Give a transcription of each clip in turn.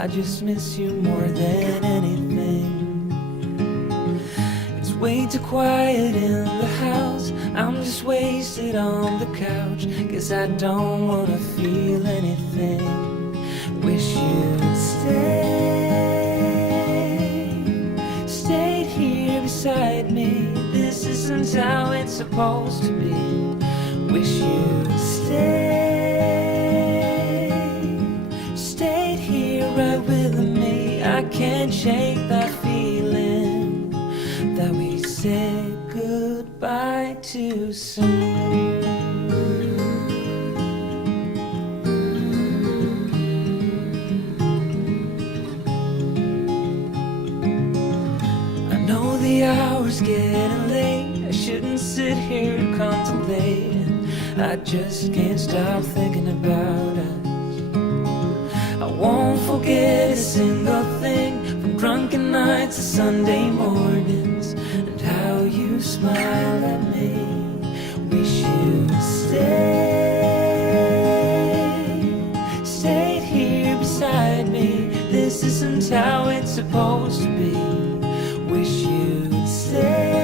I just miss you more than anything. It's way too quiet in the house. I'm just wasted on the couch. Guess I don't wanna feel anything. Wish you'd stayed here beside me. This isn't how it's supposed to be. Wish you'd stayed here right with me. I can't shake that feeling that we said goodbye too soon. I know the hour's getting late. I shouldn't sit here contemplating. I just can't stop thinking about us. I won't forget a single thing, from drunken nights to Sunday mornings, and how you smiled at me. Wish you'd stayed here beside me. This isn't how it's supposed to be. Wish you'd stayed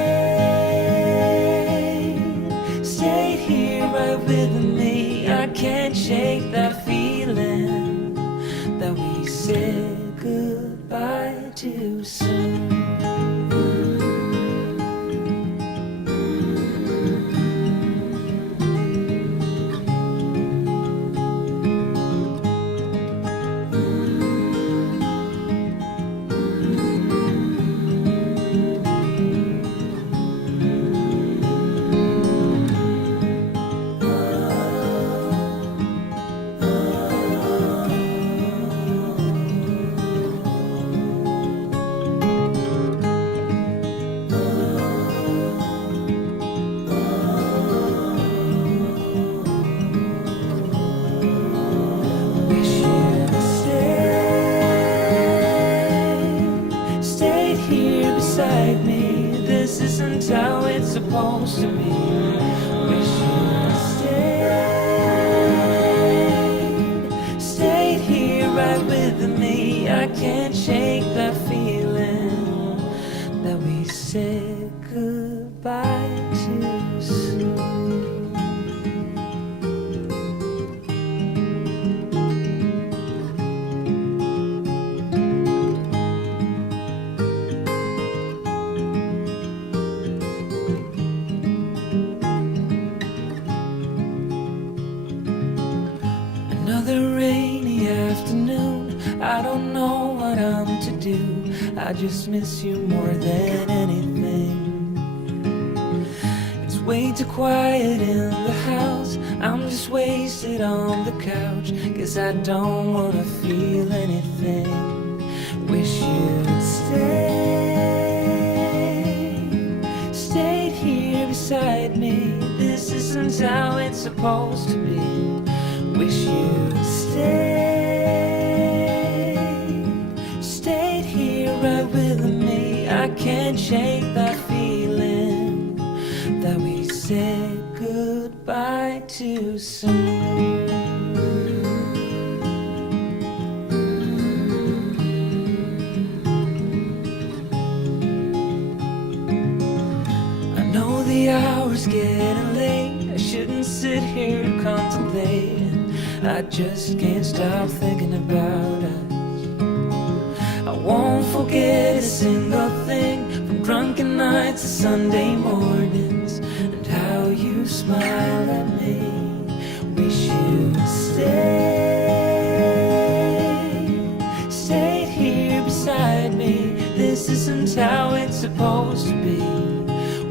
here right with me. I can't shake that feeling that we said goodbye too soon. This isn't how it's supposed to be. Wish you'd stayed here right with me. I can't shake that feeling that we said goodbye too soon. Another rainy afternoon, I don't know what I'm to do. I just miss you more than anything. It's way too quiet in the house. I'm just wasted on the couch. Guess I don't wanna feel anything. Wish you'd stayed here beside me. This isn't how it's supposed to be. Wish you'd stayed here right with me. I can't shake that feeling that we said goodbye too soon. I know the hour's getting late. I shouldn't sit here contemplating. I just can't stop thinking about us. I won't forget a single thing, from drunken nights to Sunday mornings, and how you smiled at me. Wish you'd stayed here beside me. This isn't how it's supposed to be.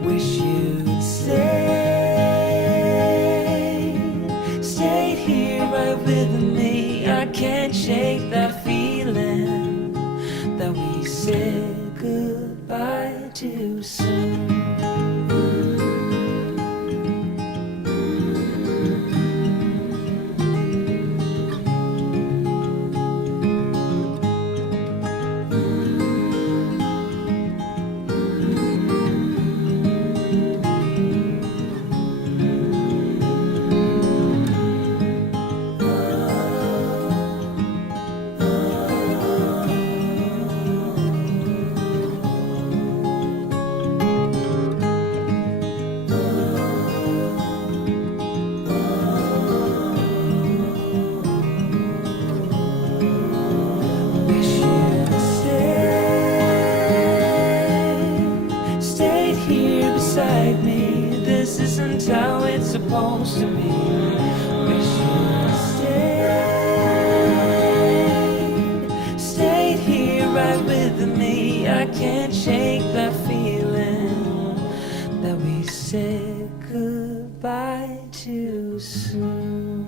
Wish you'd stayed here right with me. I can't shake that feeling that we said goodbye too soon. isn't how it's supposed to be. Wish you'd stayed here right with me. I can't shake that feeling that we said goodbye too soon.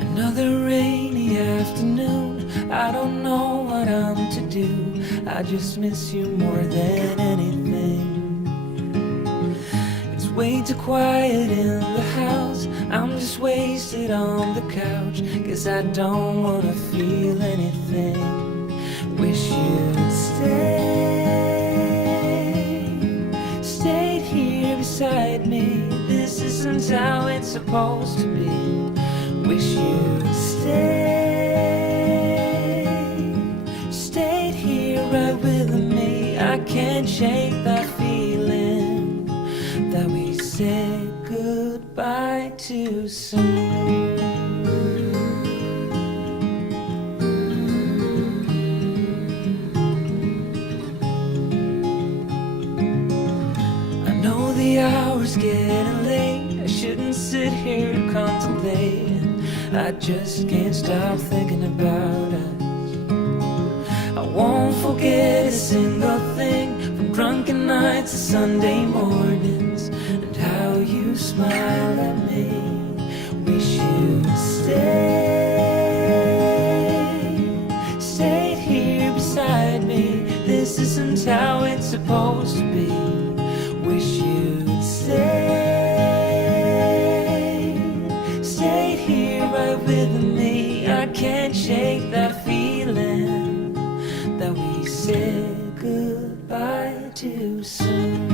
Another rainy afternoon, I don't know what I'm to do. I just miss you more than anything. It's way too quiet in the house, I'm just wasted on the couch, 'cause I don't wanna feel anything. Wish you'd stayed here beside me. This isn't how it's supposed to be. Wish you'd stayed here right with me. I can't shake that feeling that we said goodbye too soon. I know the hour's getting late, I shouldn't sit here contemplating. I just can't stop thinking about us. I won't forget a single thing, from drunken nights to Sunday mornings, and how you smile at me. Wish you'd stayed here beside me. This isn't how it's supposed to be. Wish you'd stayed here right with me. I can't shake that feeling that we said goodbye too soon.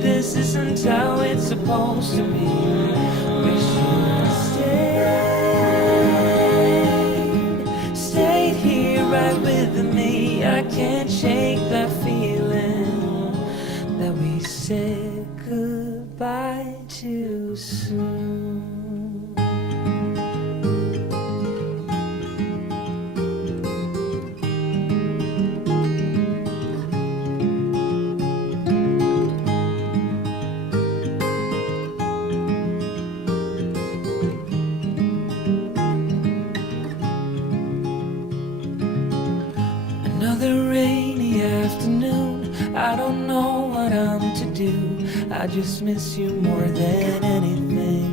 This isn't how it's supposed to be. Wish you'd stayed here right with me. I can't shake that feeling that we said goodbye too soon. Another rainy afternoon, I don't know what I'm to do. I just miss you more than anything.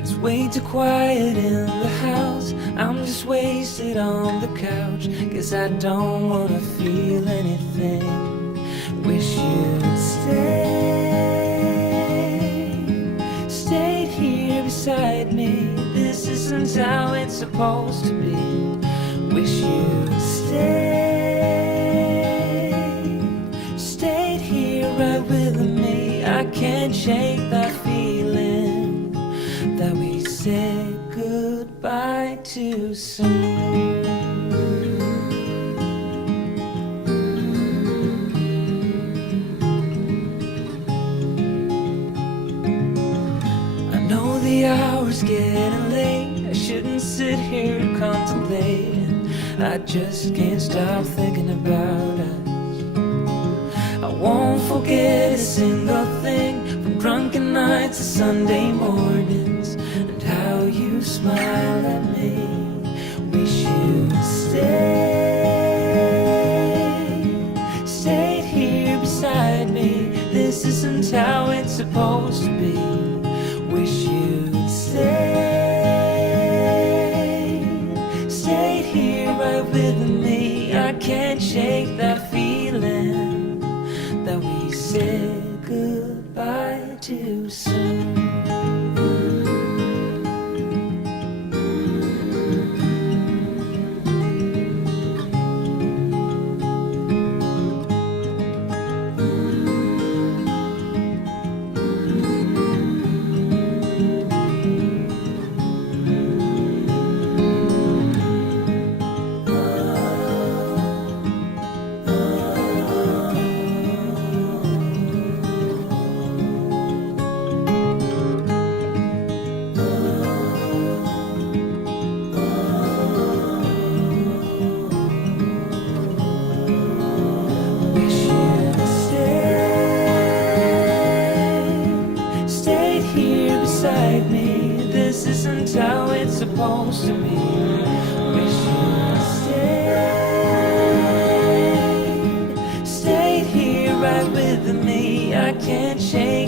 It's way too quiet in the house, I'm just wasted on the couch, 'cause I don't wanna feel anything. Wish you'd stayed here beside me. This isn't how it's supposed to be. Wish you'd stayed here right with me. I can't shake that feeling that we said goodbye too soon. I know the hour's getting late, I shouldn't sit here contemplating. I just can't stop thinking about us. I won't forget a single thing, from drunken nights to Sunday mornings, and how you smile at me. Wish you'd stay isn't how it's supposed to be. Wish you'd stayed here right with me. I can't change